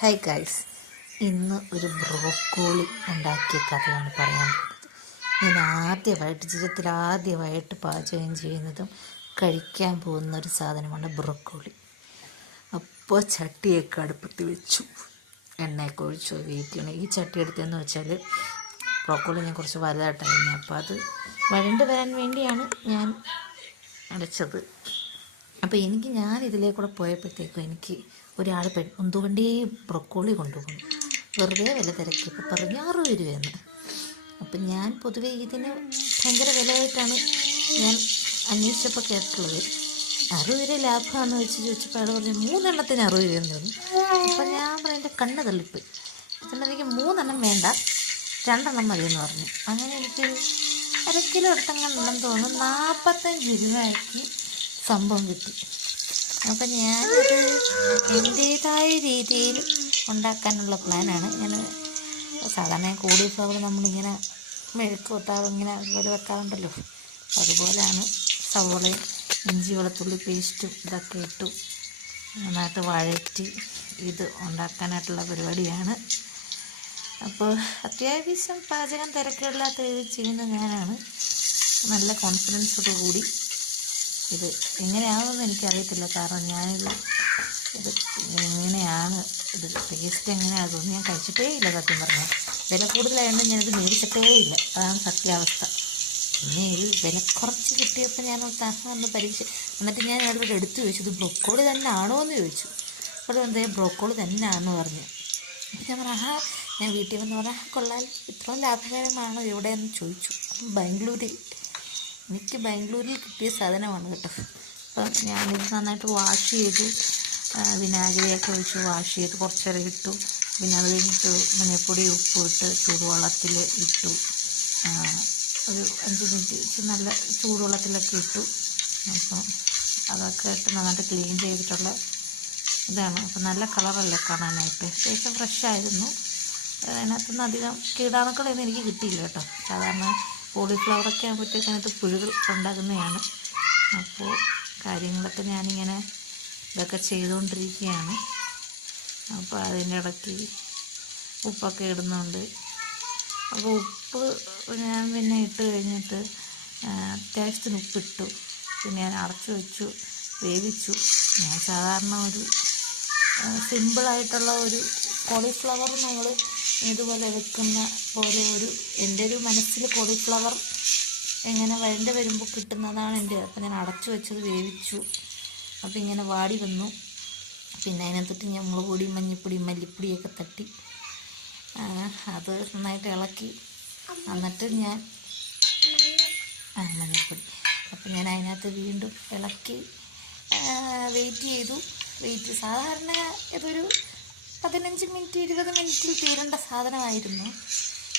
Hi guys ഇന്ന് ഒരു broccoli ഉണ്ടാക്കിയ കഥയാണ് പറയാൻ ഞാൻ ആദ്യമായിട്ട് ജീവിതത്തിൽ ആദ്യമായിട്ട് പാചകം ചെയ്യുന്നതും കഴിക്കാൻ പോകുന്ന ഒരു സാധനമാണ് ബ്രോക്കോളി. അപ്പോൾ ചട്ടിയൊക്കെ അടുപ്പത്ത് വെച്ചു. എണ്ണയൊക്കെ ഒഴിച്ചു. വീട്ടിലാണ് ഈ ചട്ടി എടുത്തതെന്ന് വെച്ചാൽ ബ്രോക്കോളി ഞാൻ കുറച്ച് വലുതായിട്ടായിരുന്നു അപ്പോൾ അത് വഴണ്ട് വരാൻ വേണ്ടിയാണ് ഞാൻ അടച്ചത് അപ്പോൾ എനിക്ക് ഞാൻ ഇതിലേക്കൂടെ പോയപ്പോഴത്തേക്കും എനിക്ക് ഒരാൾ പെ എന്തുകൊണ്ടേ ബ്രൊക്കോളി കൊണ്ടുപോകുന്നു? വെറുതെ വില തിരക്കിയപ്പോൾ പറഞ്ഞു അറുപത് അപ്പം ഞാൻ പൊതുവേ ഇതിന് ഭയങ്കര വിലയായിട്ടാണ് ഞാൻ അന്വേഷിച്ചപ്പോൾ കേട്ടിട്ടുള്ളത്. അറുപത് രൂപ ലാഭമാണെന്ന് വെച്ച് ചോദിച്ചപ്പോൾ അയാൾ പറഞ്ഞു മൂന്നെണ്ണത്തിന് അറുപത് രൂപയെന്ന് പറഞ്ഞു. അപ്പം ഞാൻ പറഞ്ഞു എന്റെ കണ്ണ് തള്ളിപ്പോയി. അപ്പം എനിക്ക് മൂന്നെണ്ണം വേണ്ട രണ്ടെണ്ണം മതിയെന്ന് പറഞ്ഞു. അങ്ങനെ എനിക്ക് അര കിലോ എന്ന് തോന്നുന്നു നാൽപ്പത്തഞ്ച് രൂപയ്ക്ക് സംഭവം കിട്ടി. അപ്പം ഞാനത് എന്റേതായ രീതിയിൽ ഉണ്ടാക്കാനുള്ള പ്ലാനാണ്. ഞാൻ സാധാരണ കൂടിയ ഫ്ലവർ നമ്മളിങ്ങനെ മെഴുക്ക് വെട്ടാതെ ഇങ്ങനെ അതുപോലെ വെക്കാറുണ്ടല്ലോ. അതുപോലെയാണ് സവോളയും ഇഞ്ചി വെളുത്തുള്ളി പേസ്റ്റും ഇതൊക്കെ ഇട്ടു നന്നായിട്ട് വഴറ്റി ഇത് ഉണ്ടാക്കാനായിട്ടുള്ള പരിപാടിയാണ്. അപ്പോൾ അത്യാവശ്യം പാചകം തിരക്കില്ലാത്ത രീതിയിൽ ചെയ്യുന്ന ഞാനാണ്. നല്ല കോൺഫിഡൻസോട് കൂടി ഇത് എങ്ങനെയാണെന്ന് എനിക്കറിയത്തില്ല. കാരണം ഞാനിത് ഇത് എങ്ങനെയാണ് ഇത് ടേസ്റ്റ് എങ്ങനെയാണ് തോന്നി ഞാൻ കഴിച്ചിട്ടേ ഇല്ല സത്യം പറഞ്ഞാൽ വില കൂടുതലായതുകൊണ്ട് ഞാനിത് മേടിച്ചിട്ടേ ഇല്ല. അതാണ് സത്യാവസ്ഥ. പിന്നെ ഇത് വില കുറച്ച് കിട്ടിയപ്പോൾ ഞാൻ ഒന്ന് പരീക്ഷ എന്നിട്ട് ഞാൻ അവിടെ എടുത്തു ചോദിച്ചു ഇത് ബ്രോക്കോളി തന്നെ ആണോ എന്ന് ചോദിച്ചു. അപ്പോൾ എന്തേ ബ്രോക്കോളി തന്നെ ആണെന്ന് പറഞ്ഞു ഞാൻ പറഞ്ഞു ആഹാ ഞാൻ വീട്ടിൽ വന്ന് പറഞ്ഞാൽ കൊള്ളാൽ ഇത്രയും ലാഭകരമാണോ എവിടെയെന്ന് ചോദിച്ചു. ബാംഗ്ലൂരിൽ എനിക്ക് ബാംഗ്ലൂരിൽ കിട്ടിയ സാധനമാണ് കേട്ടോ. അപ്പം ഞാനിത് നന്നായിട്ട് വാഷ് ചെയ്തു വിനാഗിരിയൊക്കെ ഒഴിച്ച് വാഷ് ചെയ്ത് കുറച്ച് നേരം ഇട്ടു. പിന്നെ അത് കഴിഞ്ഞിട്ട് മഞ്ഞൾപ്പൊടി ഉപ്പ് ഇട്ട് ചൂടുവെള്ളത്തിൽ ഇട്ടു. ഒരു അഞ്ച് മിനിറ്റ് നല്ല ചൂടുവെള്ളത്തിലൊക്കെ ഇട്ടു. അപ്പം അതൊക്കെ ഇട്ട് നന്നായിട്ട് ക്ലീൻ ചെയ്തിട്ടുള്ള ഇതാണ്. അപ്പം നല്ല കളറല്ലേ കാണാനായിട്ട്. അത്യാവശ്യം ഫ്രഷ് ആയിരുന്നു. അതിനകത്തുനിന്ന് അധികം കീടാണുക്കളൊന്നും എനിക്ക് കിട്ടിയില്ല കേട്ടോ. സാധാരണ കോളിഫ്ലവറൊക്കെ ആകുമ്പോഴത്തേക്ക് അതിനകത്ത് പുഴുകൾ ഉണ്ടാകുന്നതാണ് അപ്പോൾ കാര്യങ്ങളൊക്കെ ഞാനിങ്ങനെ ഇതൊക്കെ ചെയ്തുകൊണ്ടിരിക്കുകയാണ്. അപ്പോൾ അതിന്റെ ഇടയ്ക്ക് ഉപ്പൊക്കെ ഇടുന്നുണ്ട്. അപ്പോൾ ഉപ്പ് ഞാൻ പിന്നെ ഇട്ട് കഴിഞ്ഞിട്ട് അത്യാവശ്യത്തിന് ഉപ്പിട്ടു. പിന്നെ ഞാൻ അടച്ചു വെച്ചു വേവിച്ചു. ഞാൻ സാധാരണ ഒരു സിമ്പിളായിട്ടുള്ള ഒരു കോളിഫ്ലവർ നമ്മൾ ഇതുപോലെ വെക്കുന്ന പോലെ ഒരു എന്റെ ഒരു മനസ്സിൽ കോളിഫ്ലവർ എങ്ങനെ വരണ്ട വരുമ്പോൾ കിട്ടുന്നതാണ് എന്റെ അപ്പം ഞാൻ അടച്ചു വെച്ചത് വേവിച്ചു. അപ്പം ഇങ്ങനെ വാടി വന്നു. പിന്നെ അതിനകത്തിട്ട് ഞാൻ മുളക് പൊടി മഞ്ഞൾപ്പൊടി മല്ലിപ്പൊടിയൊക്കെ തട്ടി. അത് നന്നായിട്ട് ഇളക്കി. എന്നിട്ട് ഞാൻ ആ മഞ്ഞൾപ്പൊടി അപ്പം ഞാൻ അതിനകത്ത് വീണ്ടും ഇളക്കി വെയിറ്റ് ചെയ്തു. വെയിറ്റ് സാധാരണ ഇതൊരു പതിനഞ്ച് മിനിറ്റ് ഇരുപത് മിനിറ്റിൽ തീരേണ്ട സാധനമായിരുന്നു.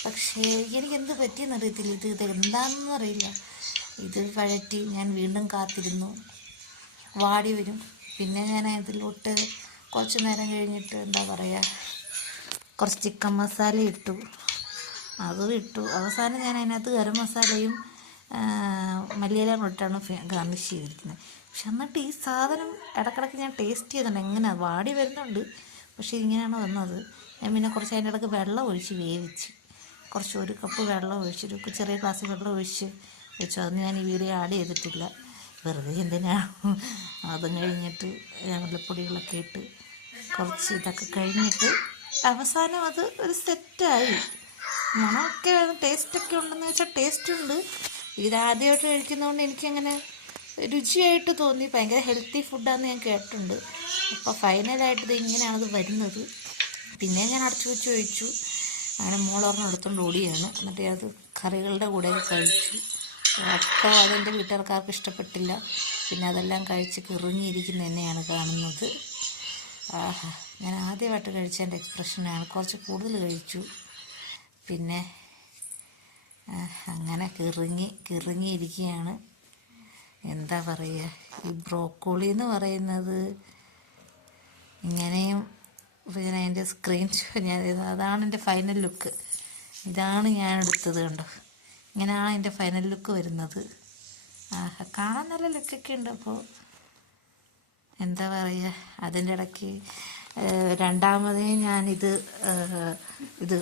പക്ഷേ എനിക്ക് എന്ത് പറ്റിയെന്ന് അറിയത്തില്ല ഇത് ഇത് എന്താണെന്നും അറിയില്ല. ഇത് വഴറ്റി ഞാൻ വീണ്ടും കാത്തിരുന്നു. വാടി വരും. പിന്നെ ഞാൻ അതിലോട്ട് കുറച്ച് നേരം കഴിഞ്ഞിട്ട് എന്താ പറയുക കുറച്ച് ചിക്കൻ മസാല ഇട്ടു. അതും ഇട്ടു. അവസാനം ഞാൻ അതിനകത്ത് ഗരം മസാലയും മല്ലിയിലും കൊട്ടാണ് ഗാർണിഷ് ചെയ്തിരിക്കുന്നത്. പക്ഷെ എന്നിട്ട് ഈ സാധനം ഇടക്കിടക്ക് ഞാൻ ടേസ്റ്റ് ചെയ്തിട്ടുണ്ട് എങ്ങനെയാണ് വാടി വരുന്നുണ്ട്. പക്ഷേ ഇങ്ങനെയാണ് വന്നത്. ഞാൻ പിന്നെ കുറച്ച് അതിന്റെ ഇടയ്ക്ക് വെള്ളം ഒഴിച്ച് വേവിച്ച് കുറച്ച് ഒരു കപ്പ് വെള്ളം ഒഴിച്ച് ഒരു ചെറിയ ഗ്ലാസ് വെള്ളം ഒഴിച്ച് വെച്ചു. അതൊന്നും ഞാൻ ഈ വീഡിയോ ആഡ് ചെയ്തിട്ടില്ല. വെറുതെ എന്തിനാണ് അതും കഴിഞ്ഞിട്ട് വെള്ളപ്പൊടികളൊക്കെ ഇട്ട് കുറച്ച് ഇതൊക്കെ കഴിഞ്ഞിട്ട് അവസാനം അത് ഒരു സെറ്റായി. മണമൊക്കെ ടേസ്റ്റൊക്കെ ഉണ്ടെന്ന് വെച്ചാൽ ടേസ്റ്റ് ഉണ്ട്. ഇതാദ്യമായിട്ട് കഴിക്കുന്നതുകൊണ്ട് എനിക്കങ്ങനെ രുചിയായിട്ട് തോന്നി. ഭയങ്കര ഹെൽത്തി ഫുഡാന്ന് ഞാൻ കേട്ടിട്ടുണ്ട്. അപ്പോൾ ഫൈനലായിട്ട് ഇത് ഇങ്ങനെയാണത് വരുന്നത്. പിന്നെ ഞാൻ അടച്ചു വെച്ച് ചോദിച്ചു അങ്ങനെ മോളോർന്ന് എടുത്തുകൊണ്ട് ഓടിയാണ്. എന്നിട്ട് അത് കറികളുടെ കൂടെ കഴിച്ചു. അപ്പോൾ അതെന്റെ വീട്ടുകാർക്കാർക്ക് ഇഷ്ടപ്പെട്ടില്ല. പിന്നെ അതെല്ലാം കഴിച്ച് കിറുങ്ങിയിരിക്കുന്ന തന്നെയാണ് കാണുന്നത്. ആഹാ ഞാൻ ആദ്യമായിട്ട് കഴിച്ചതിന്റെ എക്സ്പ്രഷനാണ് കുറച്ച് കൂടുതൽ കഴിച്ചു. പിന്നെ അങ്ങനെ കിറുങ്ങി കിറുങ്ങിയിരിക്കുകയാണ്. എന്താ പറയുക ഈ ബ്രോക്കോളി എന്ന് പറയുന്നത് ഇങ്ങനെയും പിന്നെ അതിന്റെ സ്ക്രീൻ ഞാൻ അതാണ് എന്റെ ഫൈനൽ ലുക്ക് ഇതാണ് ഞാൻ എടുത്തത് കണ്ടോ? ഇങ്ങനെയാണ് എന്റെ ഫൈനൽ ലുക്ക് വരുന്നത്. ആഹാ കാണാൻ നല്ല ലുക്കൊക്കെ ഉണ്ട് അപ്പോൾ എന്താ പറയുക അതിന്റെ ഇടയ്ക്ക് രണ്ടാമതേ ഞാനിത് ഇത്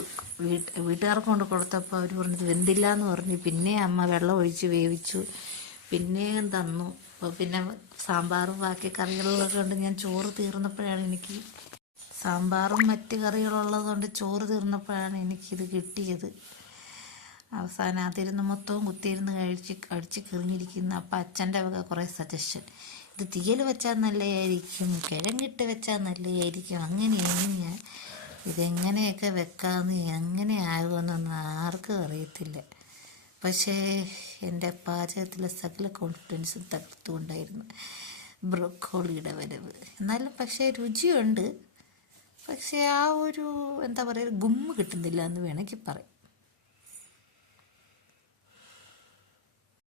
വീട്ട് വീട്ടുകാർക്ക് കൊണ്ട് കൊടുത്തപ്പോൾ അവർ പറഞ്ഞത് വെന്തില്ല എന്ന് പറഞ്ഞ്. പിന്നെ അമ്മ വെള്ളം ഒഴിച്ച് വേവിച്ചു. പിന്നെയും തന്നു അപ്പോൾ പിന്നെ സാമ്പാറും ബാക്കി കറികളിലൊക്കെ കൊണ്ട് ഞാൻ ചോറ് തീർന്നപ്പോഴാണ് എനിക്ക് സാമ്പാറും മറ്റ് കറികളുള്ളത് കൊണ്ട് ചോറ് തീർന്നപ്പോഴാണ് എനിക്കിത് കിട്ടിയത്. അവസാനം അതിരുന്ന് മൊത്തവും കുത്തിയിരുന്ന് കഴിച്ച് കഴിച്ച് കിറിഞ്ഞിരിക്കുന്ന. അപ്പം അച്ഛന്റെ വക കുറേ സജഷൻ. ഇത് തീയൽ വെച്ചാൽ നല്ലതായിരിക്കും കിഴങ്ങിട്ട് വെച്ചാൽ നല്ലതായിരിക്കും അങ്ങനെയാണ് ഞാൻ. ഇതെങ്ങനെയൊക്കെ വെക്കാമെന്ന് എങ്ങനെ ആകുമെന്നൊന്നും ആർക്കും അറിയത്തില്ല. പക്ഷേ എന്റെ പാചകത്തിലെ സകല കോൺഫിഡൻസും തകർത്തുകൊണ്ടായിരുന്നു ബ്രൊക്കോളിയുടെ വരവ്. എന്നാലും പക്ഷേ രുചിയുണ്ട്. പക്ഷേ ആ ഒരു എന്താ പറയുക ഗുമ്മ് കിട്ടുന്നില്ല എന്ന് വേണമെങ്കിൽ പറയാം.